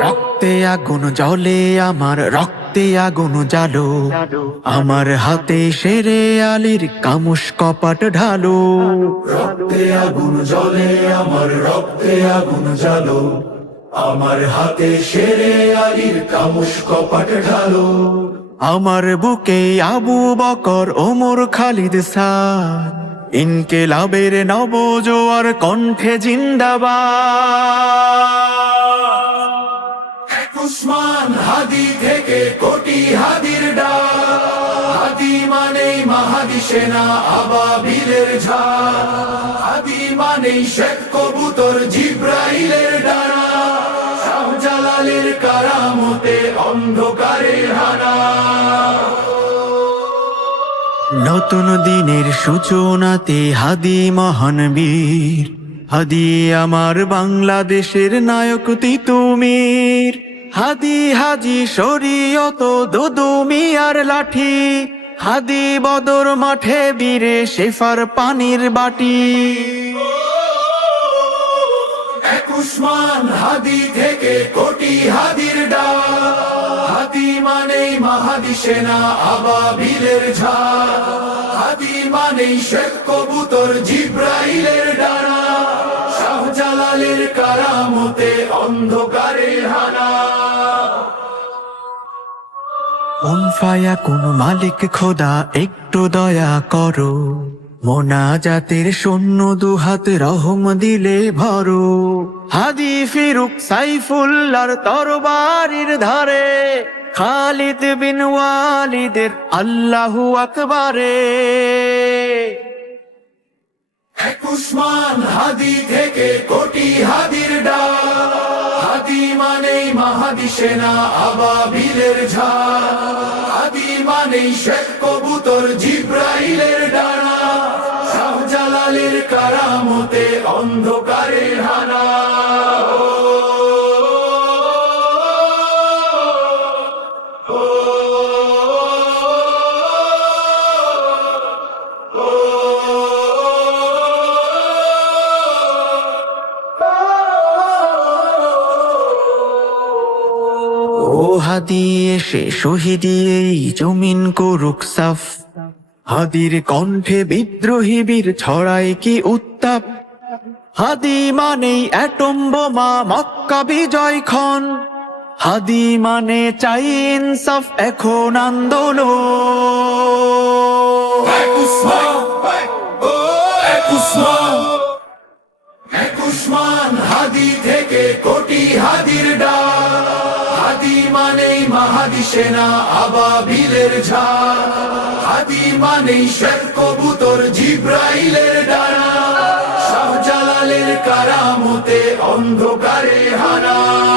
রক্তে আগুন জলে আমার, রক্তে আগুন জালো আমার হাতে সেরে আলির কামুস কপাট ঢালো। রক্তে আগুন জলে আমার, রক্তে আগুন জালো আমার হাতে সেরে আলীর কামুস কপাট ঢালো। আমার বুকে আবু বকর, ওমর খালিদ সাদ। ইনকেলাবের নব জোয়ার কণ্ঠে জিন্দাবাদ। উসমান হাদি থেকে কোটি হাদির ডাক। হাদি মানেই মাহাদি সেনা আবাবিলের ঝা হাদি মানেই শেখ কবুতর জিব্রাইলের ডানা। শাহজালালের কারামতে অন্ধকারের হানা। নতুন দিনের সূচনাতে হাদি মহান বীর। হাদি আমার বাংলাদেশের নায়ক তিতুমির। হাদি হাজি শরীয়ত দুদু মিয়ার লাঠি। হাদি বদর মাঠে বীরে শেফার পানির বাটি। এক উসমান হাদি থেকে কোটি হাদির ডা। হাদি মানেই মাহাদি সেনা আবাবিলের ঝা। হাদি মানেই শেখ কবুতর জিব্রাইলের ডানা। শাহজালালের কারামতে অন্ধকারের হানা। ফায়া কোন মালিক খোদা, একটু দয়া করো। মোনাজাতের শূন্য দুহাত রহম দিলে ভরো। হাদি ফিরুক সাইফুল্লার তরবারির ধারে, খালিদ বিন ওয়ালিদের আল্লাহু আকবারে। উসমান হাদি থেকে কোটি হাদির মাহাদি না আবাবিলের ঝাড়। আদি মানেই শেখ কবুতর জিব্রাইলের ডানা। শাহজালালের কারামতে অন্ধকারের হানা। হাদি এসে এই জমিন করুক সাফ। হাদির কণ্ঠে বিদ্রোহী বীর ছড়ায় কি উত্তাপ? হাদি মানেই অ্যাটম বোমা, মক্কা বিজয় খন হাদি মানে চাই ইনসাফ, এখন আন্দোলন। হাদি থেকে কোটি হাদির হাদি মানেই মাহাদি সেনা আবাবিলের ঝাড়। হাদি মানেই শেখ কবুতর, জিব্রাইলের ডানা। শাহজালালের কারামতে অন্ধকারে হানা।